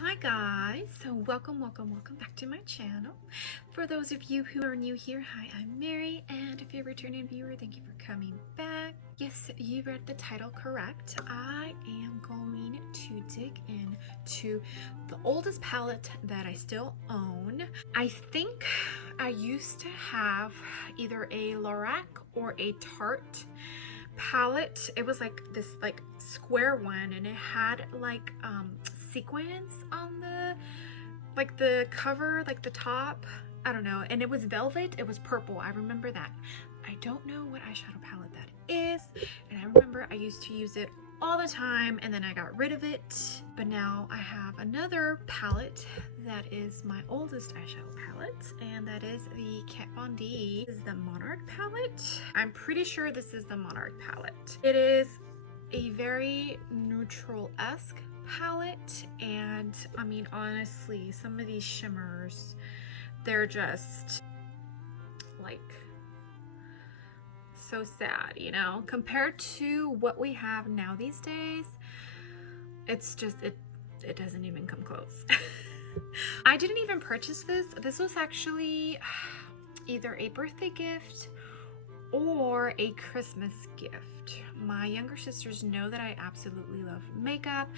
Hi guys, so welcome back to my channel. For those of you who are new here, hi, I'm Mary, and if you're a returning viewer, thank you for coming back. Yes, you read the title correct. I am going to dig into the oldest palette that I still own. I think I used to have either a Lorac or a Tarte palette. It was like this square one, and it had like sequins on the cover, like the top. I don't know, and it was velvet. It was purple. I remember that. I don't know what eyeshadow palette that is, and I remember I used to use it all the time, and then I got rid of it. But now I have another palette that is my oldest eyeshadow palette, and that is the Kat Von D. This is the Monarch palette. I'm pretty sure this is the Monarch palette. It is a very neutral-esque palette, and I mean, honestly, some of these shimmers, they're just like so sad, you know, compared to what we have now these days. It's just it doesn't even come close. I didn't even purchase this. This was actually either a birthday gift or a Christmas gift. My younger sisters know that I absolutely love makeup,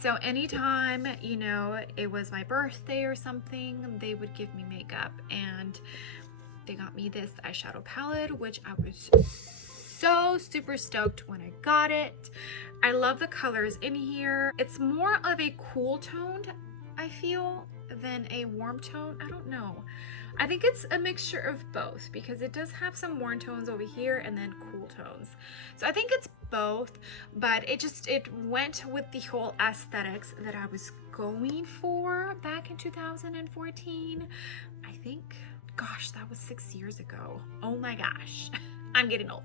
so anytime, you know, it was my birthday or something, they would give me makeup, and they got me this eyeshadow palette, which I was so super stoked when I got it. I love the colors in here. It's more of a cool toned, I feel, than a warm tone. I don't know. I think it's a mixture of both, because it does have some warm tones over here and then cool tones. So I think it's both, but it went with the whole aesthetics that I was going for back in 2014. I think, gosh, that was 6 years ago. Oh my gosh, I'm getting old.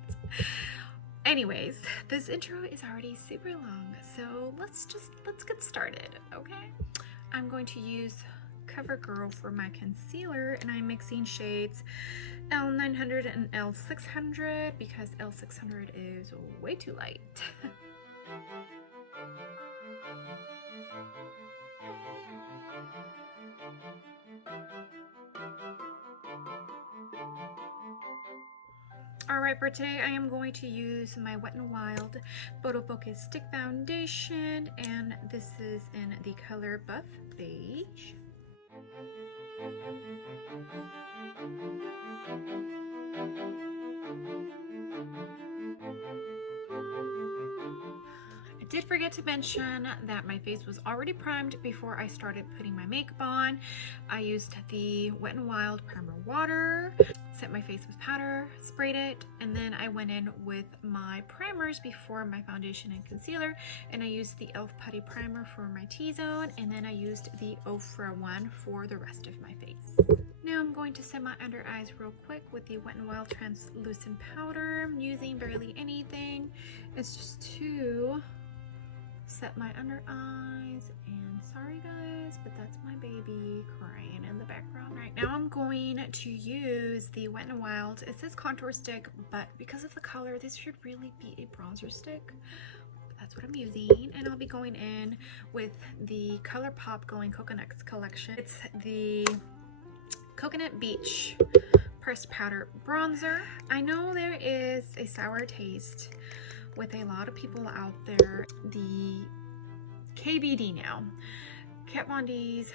Anyways, this intro is already super long, so let's get started, okay? I'm going to use CoverGirl for my concealer, and I'm mixing shades L900 and L600 because L600 is way too light. Alright, for today I am going to use my Wet n Wild Photo Focus Stick Foundation, and this is in the color Buff Beige. I did forget to mention that my face was already primed before I started putting my makeup on. I used the Wet n Wild Primer Water, set my face with powder, sprayed it, and then I went in with my primers before my foundation and concealer, and I used the e.l.f. Putty Primer for my T-zone, and then I used the Ofra one for the rest of my face. Now I'm going to set my under eyes real quick with the Wet n Wild Translucent Powder. I'm using barely anything. It's just to set my under eyes, and sorry guys, but that's my baby crying in the background right now. I'm going to use the Wet n Wild, it says contour stick, but because of the color, this should really be a bronzer stick. That's what I'm using, and I'll be going in with the ColourPop Going Coconuts collection. It's the Coconut Beach Pressed Powder Bronzer. I know there is a sour taste with a lot of people out there. The KVD now. Kat Von D's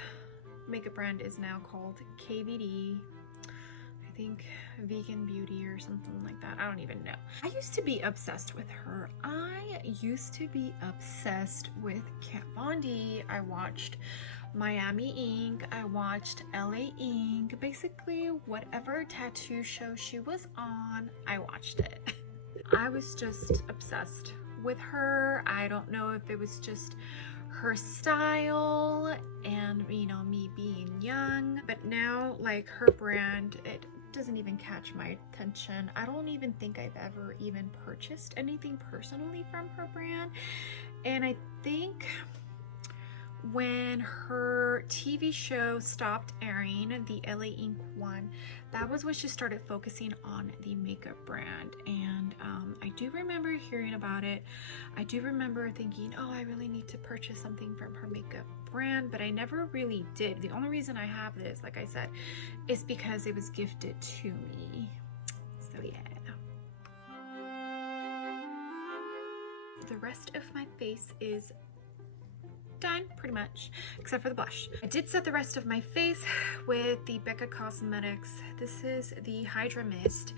makeup brand is now called KVD. I think Vegan Beauty or something like that. I don't even know. I used to be obsessed with her. I used to be obsessed with Kat Von D. I watched Miami Ink. I watched LA Ink. Basically, whatever tattoo show she was on, I watched it. I was just obsessed with her. I don't know if it was just her style and, you know, me being young, but now, like, her brand, it doesn't even catch my attention. I don't even think I've ever even purchased anything personally from her brand, and I think when her TV show stopped airing, the LA Ink one. That was when she started focusing on the makeup brand, and I do remember hearing about it. I do remember thinking, oh, I really need to purchase something from her makeup brand, but I never really did. The only reason I have this, like I said, is because it was gifted to me. So yeah. The rest of my face is done pretty much, except for the blush. I did set the rest of my face with the Becca Cosmetics. This is the Hydra Mist.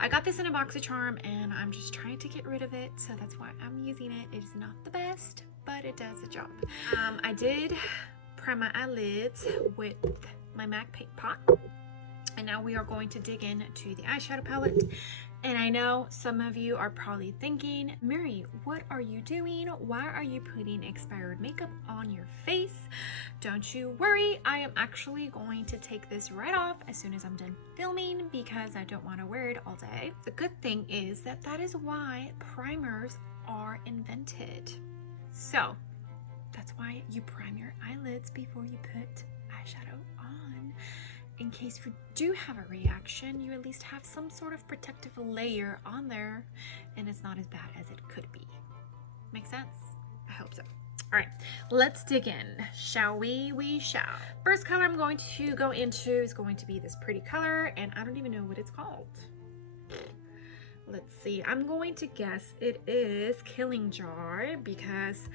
I got this in a BoxyCharm and I'm just trying to get rid of it, so that's why I'm using it. It is not the best, but it does the job. I did prime my eyelids with my MAC Paint Pot, and now we are going to dig into the eyeshadow palette. And I know some of you are probably thinking, Mary, what are you doing? Why are you putting expired makeup on your face? Don't you worry, I am actually going to take this right off as soon as I'm done filming because I don't want to wear it all day. The good thing is that that is why primers are invented. So that's why you prime your eyelids before you put eyeshadow on. In case you do have a reaction, you at least have some sort of protective layer on there and it's not as bad as it could be. Make sense? I hope so. All right, let's dig in, shall we? We shall. First color I'm going to go into is going to be this pretty color, and I don't even know what it's called. Let's see, I'm going to guess it is Killing Jar because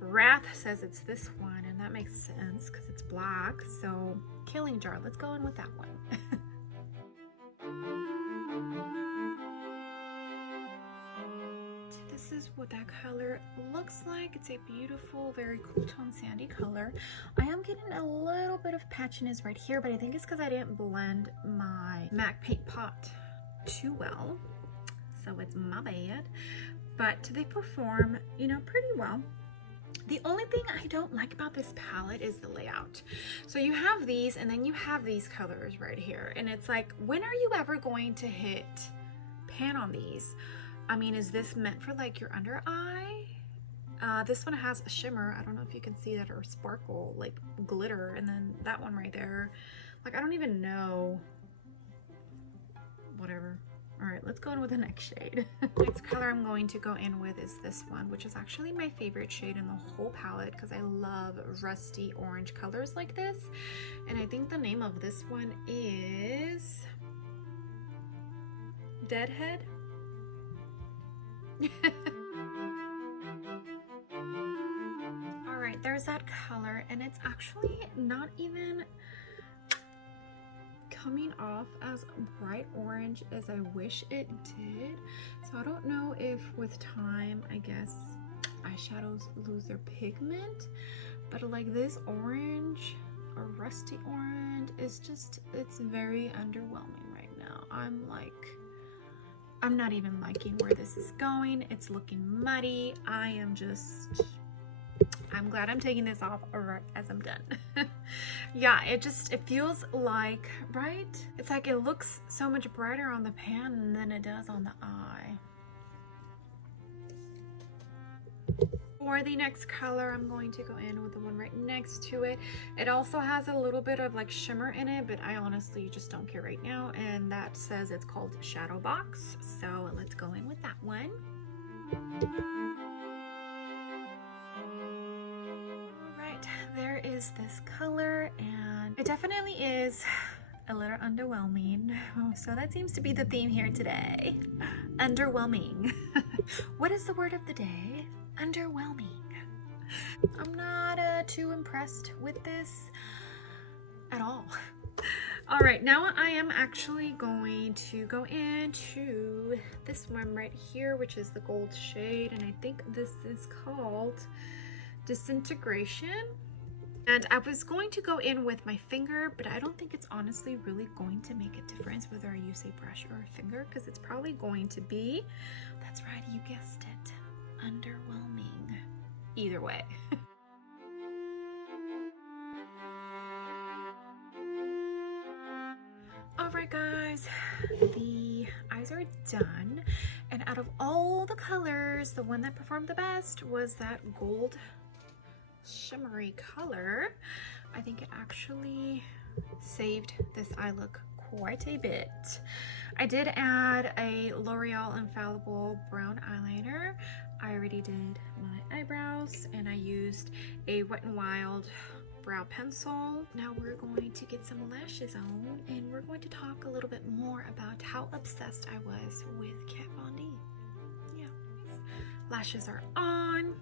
Wrath says it's this one, and that makes sense because it's black. So Killing Jar, let's go in with that one. This is what that color looks like. It's a beautiful, very cool tone sandy color. I am getting a little bit of patchiness right here, but I think it's because I didn't blend my MAC Paint Pot too well. So it's my bad, but they perform, you know, pretty well. The only thing I don't like about this palette is the layout. So you have these and then you have these colors right here, and it's like, when are you ever going to hit pan on these? I mean, is this meant for like your under eye? This one has a shimmer. I don't know if you can see that, or sparkle, like glitter, and then that one right there, like I don't even know. Whatever. All right, let's go in with the next shade. Next color I'm going to go in with is this one, which is actually my favorite shade in the whole palette because I love rusty orange colors like this. And I think the name of this one is Deadhead. All right, there's that color, and it's actually not even coming off as bright orange as I wish it did. So I don't know if with time, I guess eyeshadows lose their pigment, but like this orange or rusty orange is just, it's very underwhelming right now. I'm not even liking where this is going. It's looking muddy. I'm glad I'm taking this off right as I'm done. Yeah, it feels like, right? It's like it looks so much brighter on the pan than it does on the eye. For the next color, I'm going to go in with the one right next to it. It also has a little bit of like shimmer in it, but I honestly just don't care right now. And that says it's called Shadow Box. So let's go in with that one. There is this color, and it definitely is a little underwhelming. So that seems to be the theme here today. Underwhelming. What is the word of the day? Underwhelming. I'm not too impressed with this at all. All right, now I am actually going to go into this one right here, which is the gold shade, and I think this is called Disintegration. And I was going to go in with my finger, but I don't think it's honestly really going to make a difference whether I use a brush or a finger, because it's probably going to be, that's right, you guessed it, underwhelming. Either way. Alright guys, the eyes are done, and out of all the colors, the one that performed the best was that gold shimmery color. I think it actually saved this eye look quite a bit. I did add a L'Oreal Infallible brown eyeliner. I already did my eyebrows, and I used a Wet n Wild brow pencil. Now we're going to get some lashes on, and we're going to talk a little bit more about how obsessed I was with Kat Von D. Yeah, lashes are on.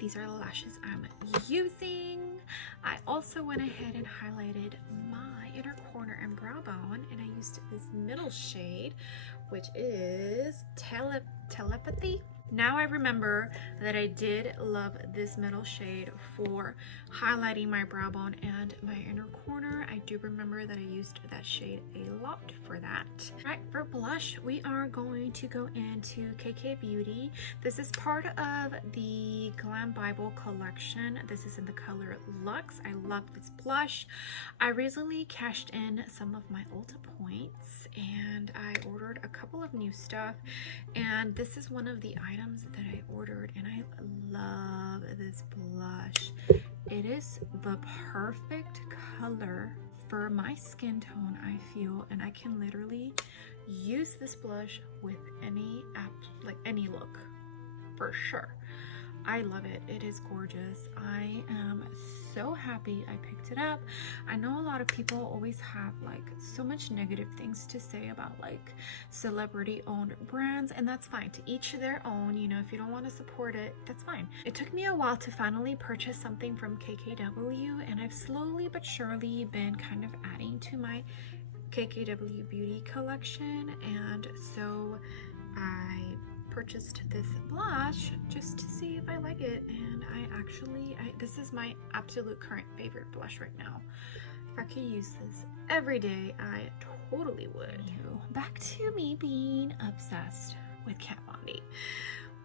These are the lashes I'm using. I also went ahead and highlighted my inner corner and brow bone, and I used this middle shade, which is Telepathy. Now I remember that I did love this middle shade for highlighting my brow bone and my inner corner. I do remember that I used that shade a lot for that. All right, for blush, we are going to go into KK Beauty. This is part of the Glam Bible collection. This is in the color Luxe. I love this blush. I recently cashed in some of my Ulta points, and I ordered a couple of new stuff, and this is one of the items that I ordered, and I love this blush. It is the perfect color for my skin tone, I feel, and I can literally use this blush with any any look for sure. I love it. It is gorgeous. I am so happy I picked it up. I know a lot of people always have like so much negative things to say about like celebrity owned brands, and that's fine. To each their own, you know, if you don't want to support it, that's fine. It took me a while to finally purchase something from KKW, and I've slowly but surely been kind of adding to my KKW beauty collection, and so I purchased this blush just to see if I like it, and this is my absolute current favorite blush right now. If I could use this every day, I totally would. Back to me being obsessed with Kat Von D.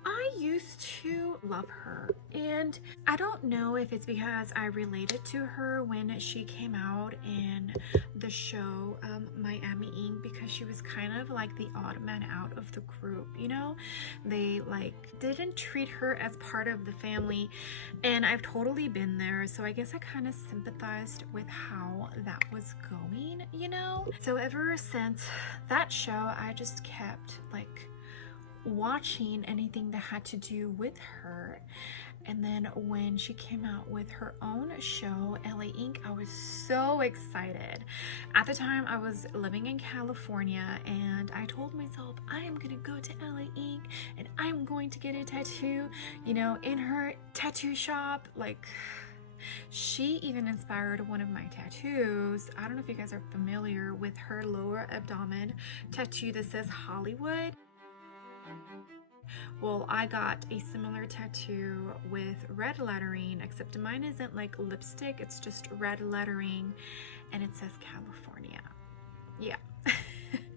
I used to love her, and I don't know if it's because I related to her when she came out in the show Miami Ink, because she was kind of like the odd man out of the group, you know? They like didn't treat her as part of the family, and I've totally been there, so I guess I kind of sympathized with how that was going, you know? So ever since that show, I just kept like watching anything that had to do with her. And then when she came out with her own show, LA Ink, I was so excited. At the time, I was living in California, and I told myself, I am gonna go to LA Ink and I'm going to get a tattoo, you know, in her tattoo shop. Like, she even inspired one of my tattoos. I don't know if you guys are familiar with her lower abdomen tattoo that says Hollywood. Well, I got a similar tattoo with red lettering, except mine isn't like lipstick, it's just red lettering, and it says California. Yeah.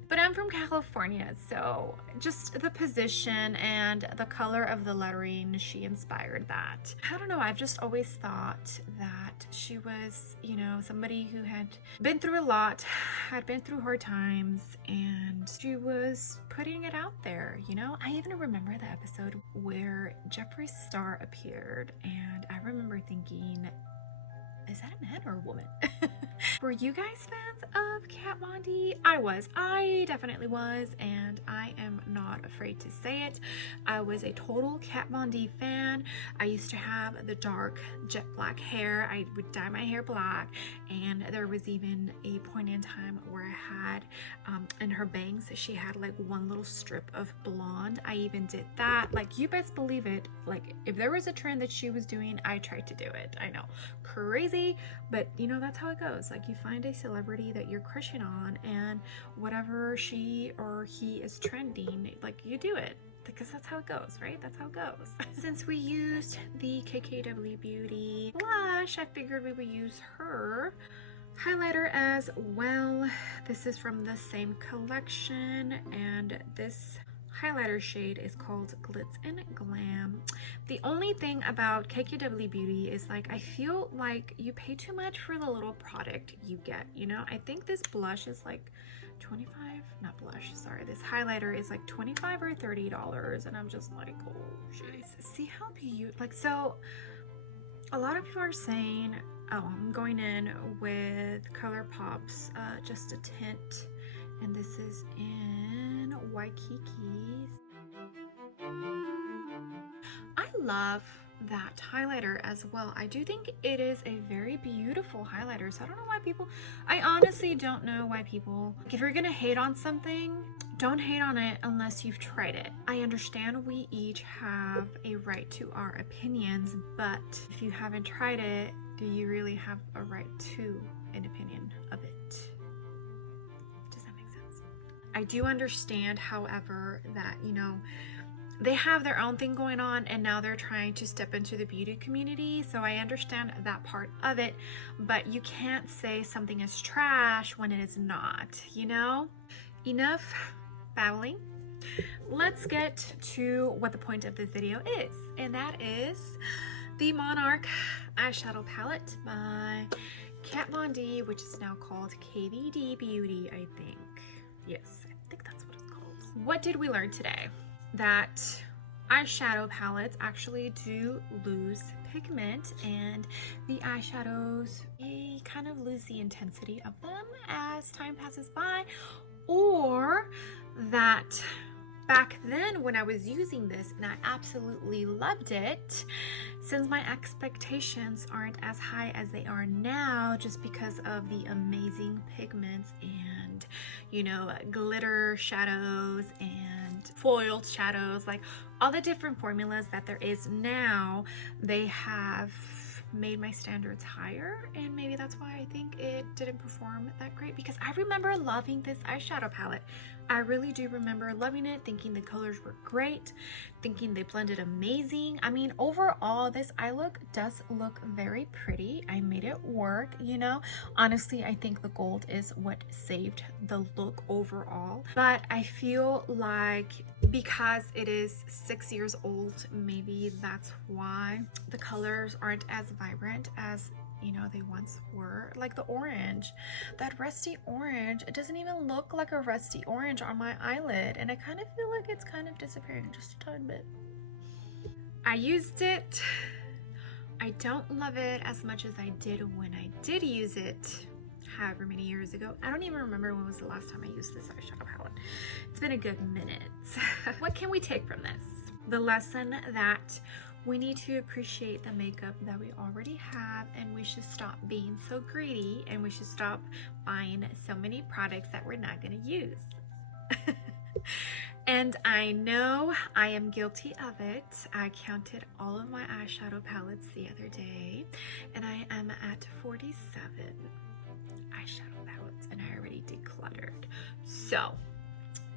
But I'm from California, so just the position and the color of the lettering, she inspired that. I don't know, I've just always thought that she was, you know, somebody who had been through a lot, had been through hard times, and she was putting it out there, you know? I even remember the episode where Jeffree Star appeared, and I remember thinking, is that a man or a woman? Were you guys fans of Kat Von D? I definitely was, and I am not afraid to say it. I was a total Kat Von D fan. I used to have the dark jet black hair. I would dye my hair black, and there was even a point in time where I had in her bangs, she had like one little strip of blonde. I even did that. Like, you best believe it. Like, if there was a trend that she was doing, I tried to do it. I know, crazy, but you know, that's how it goes. Like, you find a celebrity that you're crushing on, and whatever she or he is trending, like, you do it, because that's how it goes, right? That's how it goes. Since we used the KKW Beauty blush, I figured we would use her highlighter as well. This is from the same collection, and this highlighter shade is called Glitz and Glam. The only thing about KKW Beauty is, like, I feel like you pay too much for the little product you get, you know? I think this blush is like 25, not blush, sorry, this highlighter is like $25 or $30, and I'm just like, oh jeez. See how beautiful, like, so A lot of you are saying, oh, I'm going in with ColourPop's Just a Tint, and this is in Waikiki. I love that highlighter as well. I do think it is a very beautiful highlighter, so I don't know why people, I honestly don't know why people, if you're gonna hate on something, don't hate on it unless you've tried it. I understand we each have a right to our opinions, but if you haven't tried it, do you really have a right to an opinion of it? Does that make sense? I do understand, however, that, you know, they have their own thing going on and now they're trying to step into the beauty community, so I understand that part of it, but you can't say something is trash when it is not, you know? Enough babbling. Let's get to what the point of this video is, and that is the Monarch eyeshadow palette by Kat Von D, which is now called KVD Beauty, I think. Yes, I think that's what it's called. What did we learn today? That eyeshadow palettes actually do lose pigment, and the eyeshadows, you kind of lose the intensity of them as time passes by, or that back then when I was using this and I absolutely loved it, since my expectations aren't as high as they are now just because of the amazing pigments and, you know, glitter shadows and foiled shadows, like all the different formulas that there is now, they have made my standards higher, and maybe that's why I think it didn't perform that great, because I remember loving this eyeshadow palette. I really do remember loving it, thinking the colors were great, thinking they blended amazing. I mean, overall, this eye look does look very pretty. I made it work, you know. Honestly, I think the gold is what saved the look overall, but I feel like because it is 6 years old, maybe that's why the colors aren't as vibrant as, you know, they once were. Like the orange, that rusty orange, it doesn't even look like a rusty orange on my eyelid, and I kind of feel like it's kind of disappearing just a tiny bit. I used it. I don't love it as much as I did when I did use it however many years ago. I don't even remember when was the last time I used this eyeshadow palette. It's been a good minute. What can we take from this? The lesson that we need to appreciate the makeup that we already have, and we should stop being so greedy, and we should stop buying so many products that we're not going to use. And I know I am guilty of it. I counted all of my eyeshadow palettes the other day, and I am at 47 eyeshadow palettes, and I already decluttered. So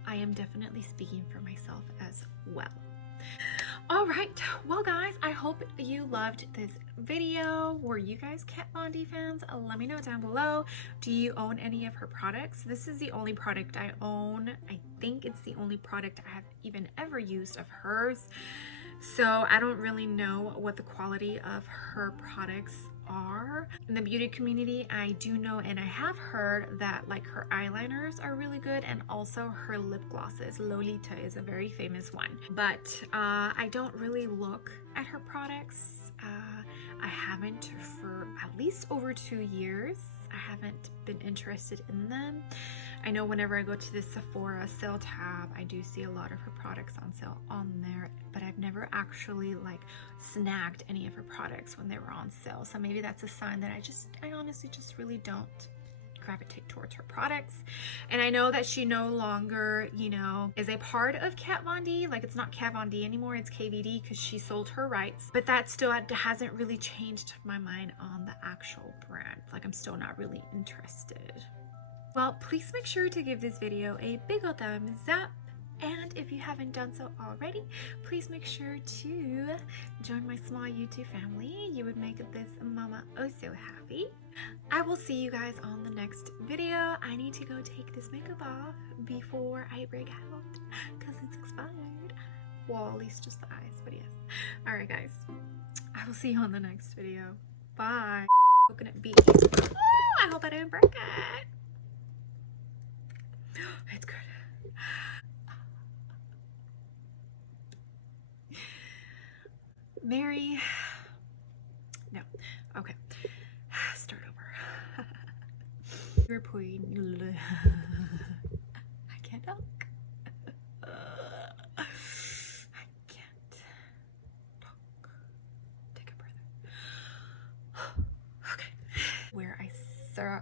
I am definitely speaking for myself as well. All right, well guys, I hope you loved this video. Were you guys Kat Von D fans? Let me know down below. Do you own any of her products? This is the only product I own. I think it's the only product I have even ever used of hers. So I don't really know what the quality of her products are. In the beauty community, I do know, and I have heard that like her eyeliners are really good, and also her lip glosses. Lolita is a very famous one, but I don't really look at her products. I haven't for at least over 2 years. I haven't been interested in them. I know whenever I go to the Sephora sale tab, I do see a lot of her products on sale on there, but I've never actually like snagged any of her products when they were on sale. So maybe that's a sign that I honestly just really don't gravitate towards her products. And I know that she no longer, you know, is a part of Kat Von D. Like, it's not Kat Von D anymore, it's KVD, because she sold her rights. But that still hasn't really changed my mind on the actual brand. Like, I'm still not really interested. Well, please make sure to give this video a big ol' thumbs up. And if you haven't done so already, please make sure to join my small YouTube family. You would make this mama oh so happy. I will see you guys on the next video. I need to go take this makeup off before I break out because it's expired. Well, at least just the eyes, but yes. All right, guys. I will see you on the next video. Bye. Coconut beach. Oh, I hope I didn't break it. It's good. Mary, no. favorite point. I can't talk. I can't talk. Take a breather. Okay. Where I saw